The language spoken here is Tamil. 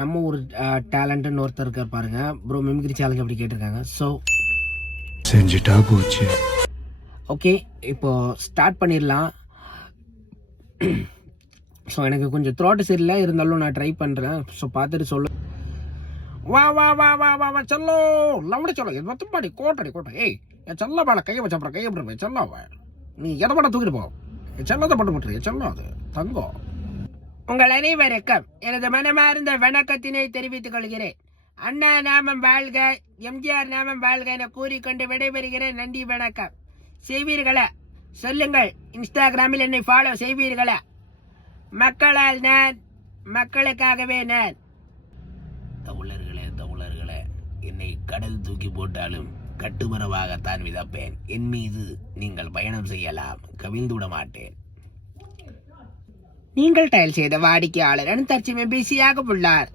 நம்ம ஒரு டேலண்ட்னு ஒருத்தர் இருக்கார் பாருங்க ப்ரோ. மிமிக்ரி சேலஞ்ச் அப்படி கேட்டிருக்காங்க. ஸோ செஞ்சுட்டா போச்சு. ஓகே, இப்போ ஸ்டார்ட் பண்ணிடலாம். ஸோ எனக்கு கொஞ்சம் த்ரோட்டு சரியில்லை, இருந்தாலும் நான் ட்ரை பண்ணுறேன். ஸோ பார்த்துட்டு சொல்லு. வா வா வா வா வா வா செல்லோ லவடி சொல்லோ இது மொத்தப்பாடி கோட்டடி கோட்டை. ஏய் என் செல்ல மேலே கையை வச்சப்பறம் கையை விட்டுருப்பேன் செல்லாவ. நீ எதை பண்ண தூக்கிட்டு போ. என் செல்லத்தை பட்டு போட்டுரு. செல்லம் அது தங்கம். உங்கள் அனைவருக்கும் எனது மனமார்ந்த வணக்கத்தினை தெரிவித்துக் கொள்கிறேன். அண்ணா நாமம் வாழ்க, எம்ஜிஆர் நாமம் வாழ்க என கூறிக்கொண்டு விடைபெறுகிறேன். நன்றி வணக்கம். செய்வீர்களா? சொல்லுங்கள். இன்ஸ்டாகிராமில் என்னை ஃபாலோ செய்வீர்களா? மக்களால் நான், மக்களுக்காகவே நான். தவுளர்களே, என்னை கடல் தூக்கி போட்டாலும் கட்டுமரவாகத்தான் விதப்பேன். என் மீது நீங்கள் பயணம் செய்யலாம், கவிழ்ந்து விட மாட்டேன். நீங்கள் டயல் செய்த வாடிக்கையாளர் தற்சமயம் பிஸியாக உள்ளார்.